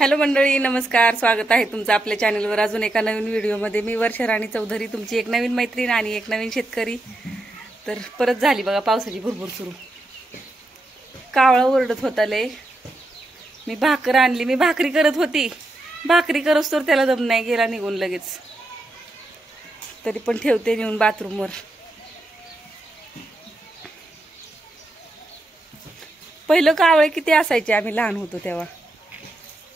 Hello मंडळी, नमस्कार. स्वागत आहे तुमचं आपल्या चॅनलवर अजून एका नवीन व्हिडिओमध्ये. मी वर्षा राणी चौधरी, तुमची एक नवीन मैत्रीण आणि एक नवीन शेतकरी. तर परत झाली बघा पावसाची भुरभुर सुरू. कावळा ओरडत होता लय. मी भाकर आणली, मी भाकरी करत होती. भाकरी करोस तर त्याला दम नाही, गेला निघून लगेच. तरी पण ठेवते नेऊन बाथरूमवर. पहिलं कावळे किती असायचे आम्ही लहान होतो तेव्हा,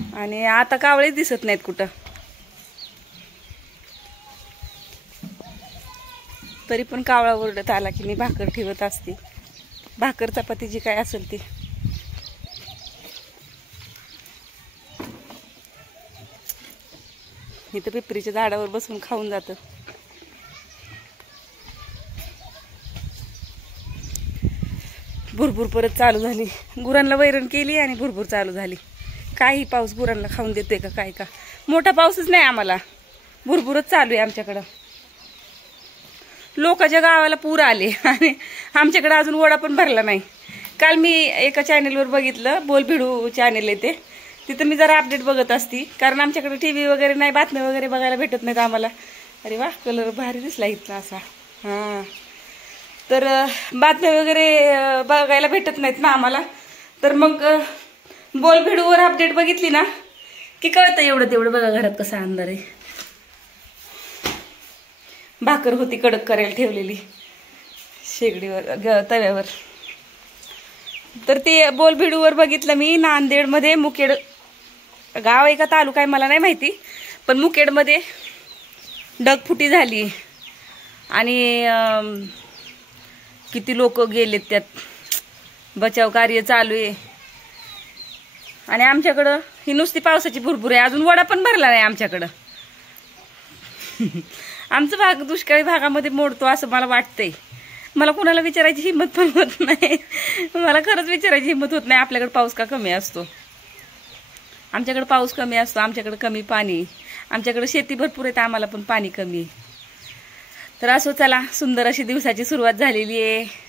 आणि आता कावळे दिसत नाहीत कुठं. तरी पण कावळा ओरडत आला की मी भाकर ठेवत असते. भाकर चपाती जी काय असेल ती. इथं पिपरीच्या झाडावर बसून खाऊन जातं. भुरभुर परत चालू झाली. गुरांना वैरण केली आणि भुरभुर चालू झाली. काही पाऊस गुरांना खाऊन देतोय का काय का? मोठा पाऊसच नाही आम्हाला, भुरभुरच चालू आहे आमच्याकडं. लोकांच्या गावाला पूर आले आणि आमच्याकडे अजून ओढा पण भरला नाही. काल मी एका चॅनेलवर बघितलं, बोलभिडू चॅनेल आहे ते, तिथं मी जरा अपडेट बघत असती, कारण आमच्याकडे टीव्ही वगैरे नाही, बातम्या वगैरे बघायला भेटत नाहीत आम्हाला. अरे वा, कलर भारी दिसला इथला असा. हां, तर बातम्या वगैरे बघायला भेटत नाहीत ना आम्हाला. तर मग बोलभिडूवर अपडेट बघितली ना की कळतं एवढं तेवढं. बघा घरात कसा अंधार आहे. भाकर होती कडक करायला ठेवलेली शेगडीवर, तव्यावर. तर ते बोलभिडूवर बघितलं मी. नांदेडमध्ये मुखेड गाव आहे का तालुका आहे मला नाही माहिती, पण मुखेडमध्ये ढगफुटी झाली आणि किती लोक गेलेत त्यात. बचाव कार्य चालू आहे. आणि आमच्याकडं ही नुसती पावसाची भुरभुर आहे, अजून वडा पण भरला नाही आमच्याकडं. आमचा भाग दुष्काळी भागामध्ये मोडतो असं मला वाटतंय. मला कुणाला विचारायची हिंमत पण होत नाही. मला खरंच विचारायची हिंमत होत नाही आपल्याकडे पाऊस का कमी असतो. आमच्याकडे पाऊस कमी असतो, आमच्याकडे कमी पाणी. आमच्याकडे शेती भरपूर आहे, आम्हाला पण पाणी कमी आहे. तर असो, चला, सुंदर अशी दिवसाची सुरुवात झालेली आहे.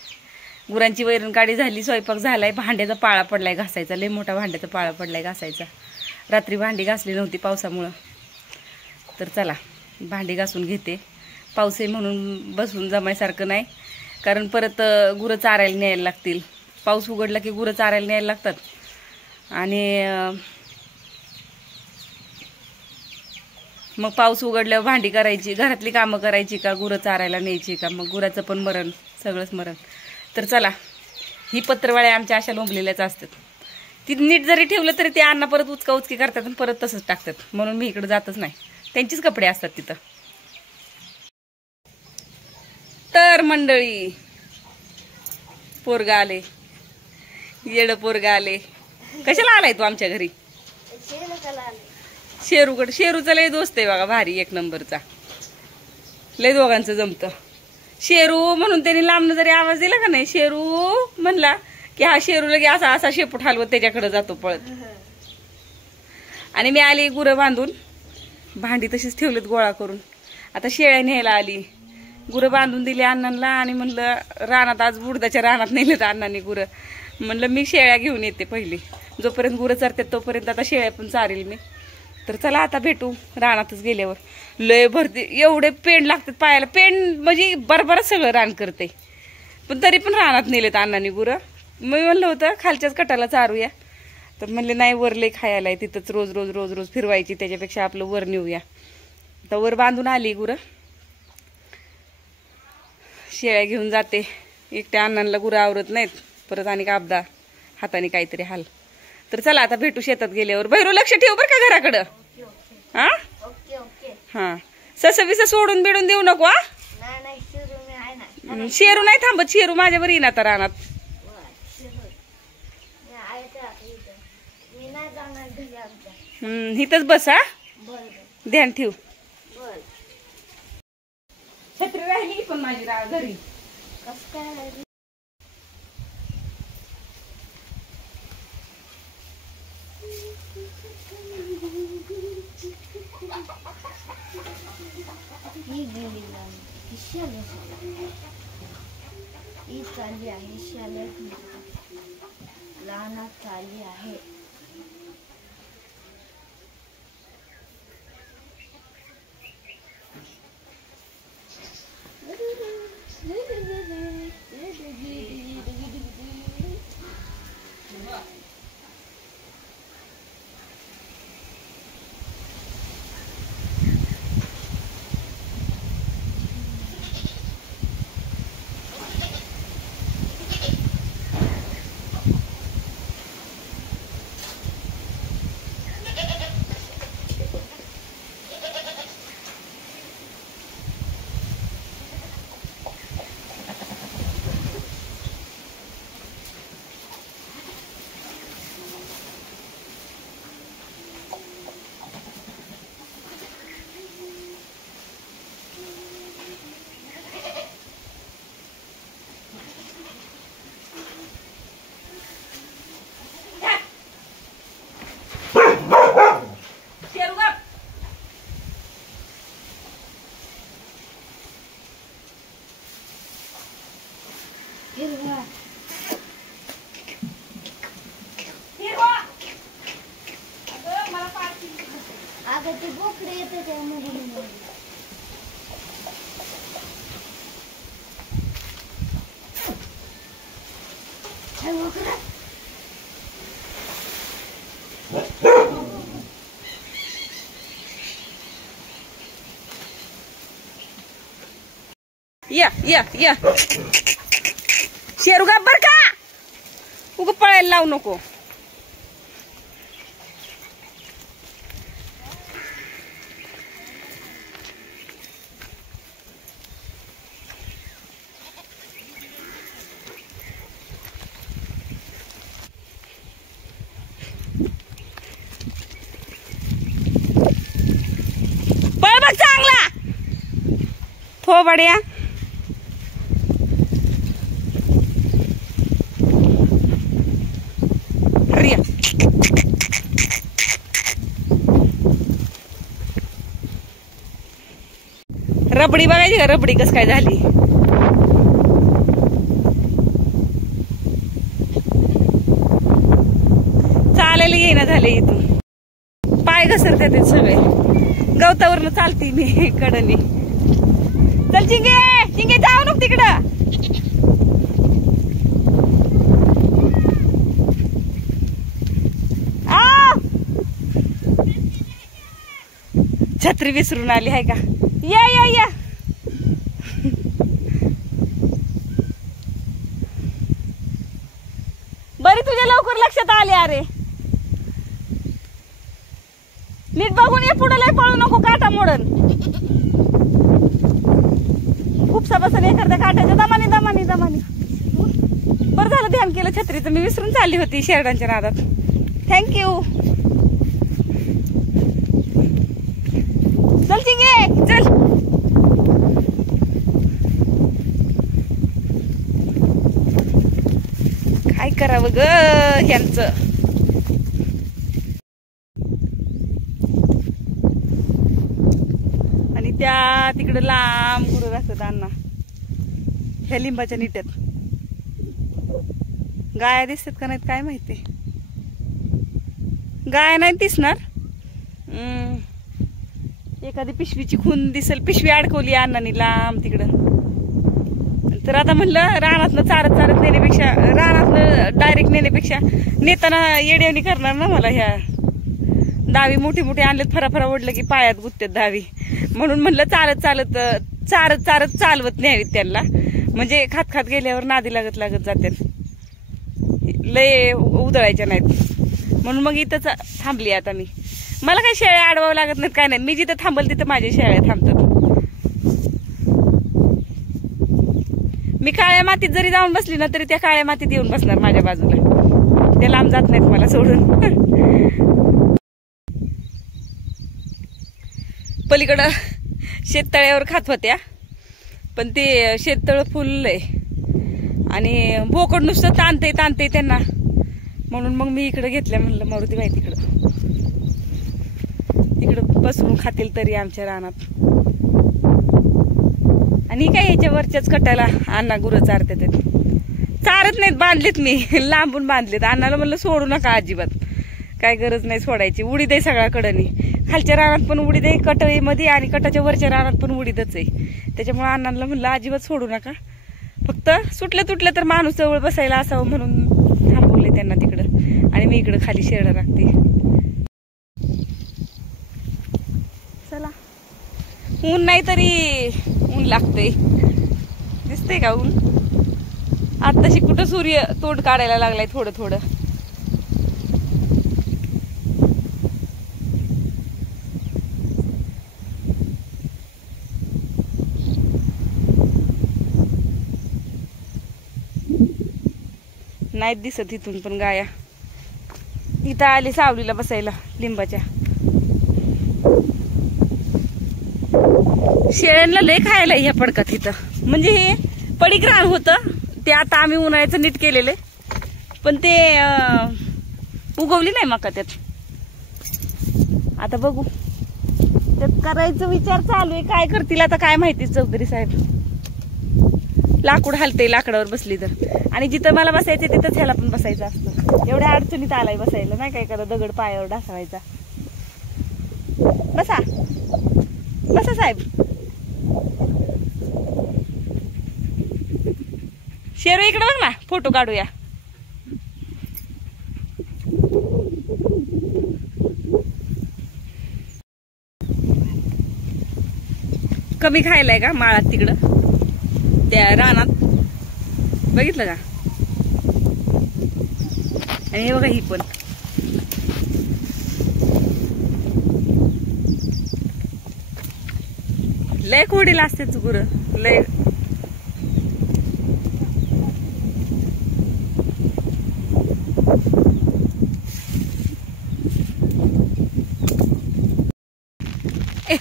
गुरांची वैरण काढी झाली, स्वयंपाक झालाय, भांड्याचा पाळा पडलाय घासायचा. लय मोठा भांड्याचा पाळा पडलाय घासायचा. रात्री भांडी घासली नव्हती पावसामुळं. तर चला भांडी घासून घेते. पाऊस आहे म्हणून बसून जमायसारखं नाही, कारण परत गुरं चारायला न्यायला लागतील. पाऊस उघडला की गुरं चारायला न्यायला लागतात. आणि मग पाऊस उघडल्यावर भांडी करायची, घरातली कामं करायची का गुरं चारायला न्यायची का? मग गुराचं पण मरण, सगळंच मरण. तर चला, ही पत्रवाळ्या आमच्या अशा लोंबलेल्याच असतात. ती नीट जरी ठेवलं तरी ते अण्णा परत उचका उचकी करतात आणि परत तसंच टाकतात. म्हणून मी इकडे जातच नाही. त्यांचीच कपडे असतात तिथं. तर मंडळी, पोरगा आले, येड पोरगा आले. कशाला आलाय तू आमच्या घरी? शेरूकडे. शेरूचा लय दोस्त आहे बघा, भारी, एक नंबरचा. लय दोघांचं जमतं. शेरू म्हणून त्यांनी लांबनं जरी आवाज दिला का नाही, शेरू म्हणला की हा शेरू लगे असा असा शेपूट हलवत त्याच्याकडे जातो पळत. आणि मी आली गुरं बांधून, भांडी तशीच ठेवलीत गोळा करून. आता शेळ्या न्यायला आली. गुरं बांधून दिली अण्णांना आणि म्हणलं रानात, आज बुडदाच्या रानात नेलं अण्णांनी गुरं. म्हणलं मी शेळ्या घेऊन येते पहिली, जोपर्यंत गुरं चरतात तोपर्यंत आता शेळ्या पण चारेल मी. तर चला आता भेटू रानातच गेल्यावर. लय भरती, एवढे पेंड लागतात पायाला. पेंड म्हणजे बरोबरच सगळं रान करते, पण तरी पण रानात नेलेत अण्णांनी गुरं. मी म्हणलं होतं खालच्याच कटाला चारूया, तर म्हणले नाही, वर लय खायला आहे, तिथंच रोज रोज रोज रोज फिरवायची, त्याच्यापेक्षा आपलं वर नेऊया. तर वर बांधून आली गुरं. शेळ्या घेऊन जाते. एकट्या अण्णांना गुरं आवरत नाहीत, परत आणि कापदा हाताने काहीतरी हाल. तर चला आता भेटू शेतात गेल्यावर. भैरू लक्ष ठेव बरं का घराकडं. हा हा, सस बिस सोडून बिडून देऊ नको. हा, शेरू नाही थांबत. शेरू माझ्यावर येईन आता रानात. इथंच बस. हा, ध्यान ठेव. छत्री राहिली पण माझी घरी. रानात आली आहे. अगं ते बोकडे येतं त्यामध्ये या शेरू गब्बर का उग पळायला लावू नको. पळ बघ चांगला थो बड्या. रबडी बघायची का रबडी कस काय झाली. चालायला येईना झाले इथून पाय घसरते ते सगळे. गवतावरनं चालती मी कडनी. चल चिंगे चिंगे जाऊ नको तिकडं. छत्री विसरून आली आहे का. या या या बरी तुझ्या लवकर लक्षात आले. अरे नीट बघून ये पुढे लय पळू नको काटा मोडन. खूप बसन एखाद्या काट्याच्या दमाने दमाने दमाने. बरं झालं ध्यान केलं छत्रीचं. मी विसरून चालली होती शेरडांच्या नादात. थँक्यू. चल चिंगे चल. काय करावं ग ह्यांचं. आणि त्या तिकडे लांब गुरु राहतात अण्णा ह्या लिंबाच्या निट्यात. गाया दिसतात का नाहीत काय माहिती. गाय नाही दिसणार. एखादी पिशवीची खून दिसेल. पिशवी अडकवली अण्णांनी लांब तिकडं. तर आता म्हणलं रानातनं चारत चारत नेण्यापेक्षा रानातनं डायरेक्ट नेण्यापेक्षा नेताना येड्यावणी करणार ना मला. ह्या दावी मोठी मोठी आणलेत फराफरा ओढलं की पायात गुत्तेत दावी. म्हणून म्हणलं चालत चालत चारत चारत चालवत न्यावीत त्यांना. म्हणजे खात खात गेल्यावर नादी लागत लागत जातात. लय उधळायच्या नाहीत. म्हणून मग इथंच थांबली आता मी. मला काही शेळ्या अडवावं लागत नाहीत काय नाही. मी जिथं थांबल तिथं माझ्या शेळ्या थांबतात. मी काळ्या मातीत जरी जाऊन बसली ना तरी त्या काळ्या मातीत येऊन बसणार माझ्या बाजूला. त्या लांब जात नाहीत मला सोडून. पलीकडं शेततळ्यावर खात होत्या पण ते शेततळ फुललंय आणि बोकड नुसतं ताणते त्यांना. म्हणून मग मी इकडे घेतल्या. म्हणलं मारुती बाई तिकडं बसून खातील तरी आमच्या रानात. आणि काय ह्याच्या वरच्याच कटाला अण्णा गुरं चारतात. चारत नाहीत बांधलेत मी लांबून बांधलेत. अण्णाला म्हणलं सोडू नका अजिबात. काय गरज नाही सोडायची. उडीद आहे सगळ्याकडनी. खालच्या रानात पण उडीद आहे कटळीमध्ये आणि कटाच्या वरच्या रानात पण उडीदच आहे. त्याच्यामुळे अण्णांना म्हणलं अजिबात सोडू नका. फक्त सुटलं तुटलं तर माणूस जवळ बसायला असावं म्हणून थांबवले त्यांना तिकडं. आणि मी इकडं खाली शेरडं राखते. चला ऊन नाही तरी ऊन लागतंय. दिसतंय का ऊन. आत्ताशी कुठं सूर्य तोंड काढायला लागलाय थोडं थोडं. नाहीत दिसत इथून पण गाया. इथं आली सावलीला बसायला लिंबाच्या. शेळ्यांना लय खायला ह्या पडकात इथं. म्हणजे हे पडीक रान होतं ते आता आम्ही उन्हाळ्याचं नीट केलेलं. पण ते उगवली नाही मका त्यात. आता बघू त्यात करायचं विचार चालू आहे. काय करतील आता काय माहिती चौधरी साहेब. लाकूड हलते लाकडावर बसली तर. आणि जिथं मला बसायचं तिथंच ह्याला पण बसायचं असतं. एवढ्या अडचणीत आलाय बसायला, नाही काय एखादा दगड पायावर ढासळायचा. बसा बसा साहेब. शेरू इकडे बघ ना, फोटो काढूया. कमी खायलाय का माळात तिकडं त्या रानात, बघितलं का? आणि हे बघा ही पण लय खोडीला असते गुरं लय.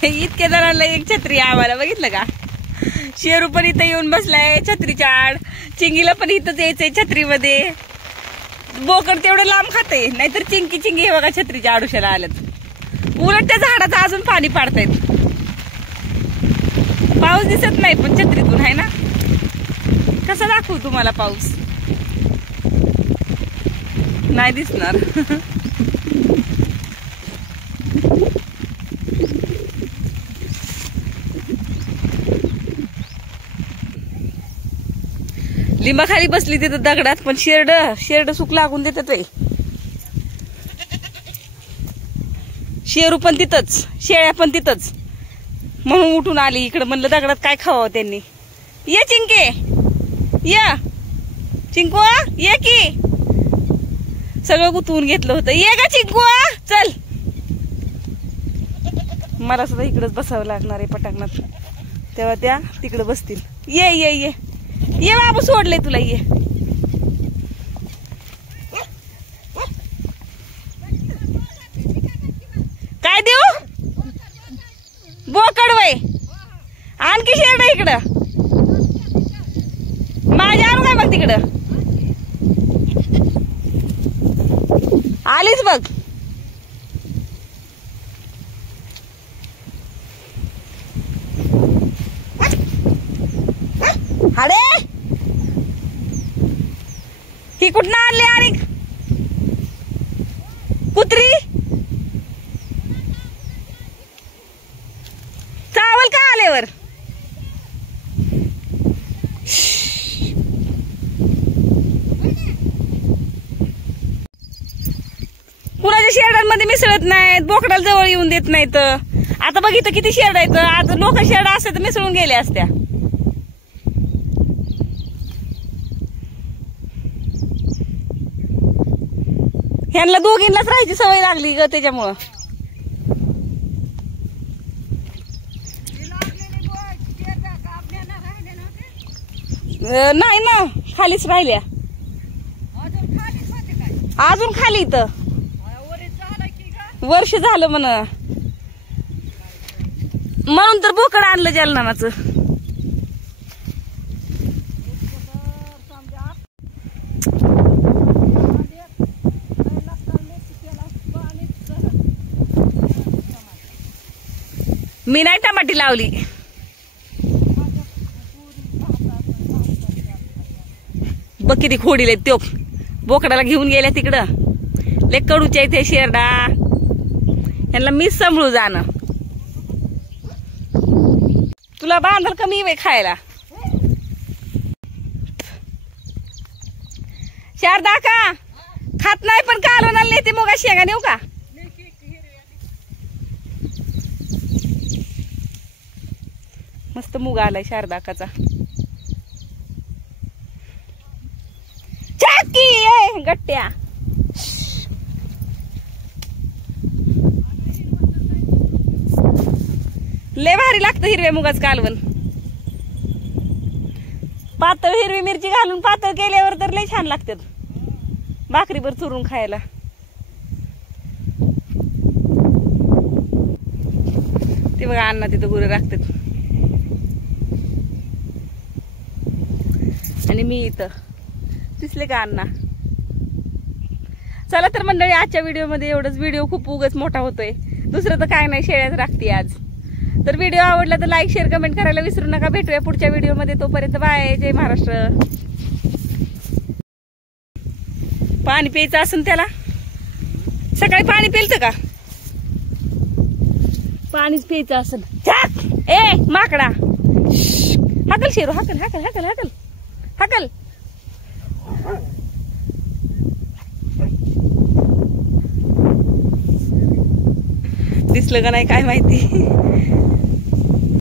इतक्या जणांना एक छत्री आम्हाला, बघितलं का? शेरू पण इथं येऊन बसलाय छत्रीच्या आड. चिंगीला पण इथंच यायचंय छत्रीमध्ये. बोकड तेवढं लांब खाते, नाहीतर चिंकी चिंगी हे बघा छत्रीच्या आडुशाला आल्यात. उलट त्या झाडाचं अजून पाणी पाडतायत. पाऊस दिसत नाही पण छत्रीतून आहे ना. कसा दाखवू तुम्हाला पाऊस? नाही दिसणार. लिंबाखाली बसली तिथं दगडात, पण शेरड सुक लागून देतात. शेरू पण तिथंच, शेळ्या पण तिथंच, म्हणून उठून आली इकडं. म्हणलं दगडात काय खावं त्यांनी. ये चिंके, ये चिंकू, ये की. सगळं गुतवून घेतलं होतं. ये का चिंकू, चल. मला सुद्धा इकडंच बसावं लागणार आहे पटांगणात, तेव्हा त्या तिकडं बसतील. ये ये ये ये बाबू, सोडले तुला. ये काय देऊ? बोकड वय. आणखी शेरड इकडं माझ्या आणू काय बघ तिकडं. आलीच बघ. अरे ही कुठं आणली? आणि कुत्री चावल का आल्यावर? कुणाच्या शेरडांमध्ये मिसळत नाहीत, बोकडाला जवळ येऊन देत नाहीत. आता बघितलं किती शेरड आहेत. आता लोक शेरडा असते तर मिसळून गेले असत्या. ह्यांना दोघींनाच राहायची सवय लागली ग त्याच्यामुळं. नाही ना, खालीच राहिल्या. अजून खाली इथं वर्ष झालं म्हणून तर बोकड आणलं जालनाचं. मी नाही टमाटी लावली. बघ किती खोडीले त्यो. बोकडाला घेऊन गेल्या तिकडं. लय कडूच्या इथे शेरडा. यांना मीच सांभाळू जाणं. तुला बांधल कमी वे खायला. शारदा का खात नाही, पण कालवणाला नेते मोगा शेंगा नेऊ का? मस्त मुग आलाय शारदाकाचा. चाकी गट्ट्या. लय भारी लागतं हिरव्या मुगाचं कालवण. पातळ हिरवी मिरची घालून पातळ केल्यावर तर लय छान लागतात. भाकरीवर चुरून खायला. ते बघा अण्णा तिथं गुरं राखतात आणि मी इथं. दिसले का अण्णा? चला तर मंडळी, आजच्या व्हिडिओ मध्ये एवढंच. व्हिडिओ खूप उगाच मोठा होतोय. दुसरं तर काय नाही, शेळ्याच राखते आज. तर व्हिडिओ आवडला तर लाईक शेअर कमेंट करायला विसरू नका. भेटूया पुढच्या व्हिडिओमध्ये. तोपर्यंत बाय. जय महाराष्ट्र. पाणी प्यायचं असेल त्याला. सकाळी पाणी पिलतं का? पाणीच प्यायचं असेल. ए माकडा हाकल शेरू हाकल हाकल हाकल हाकल हाकल. दिसलं का नाही काय माहिती.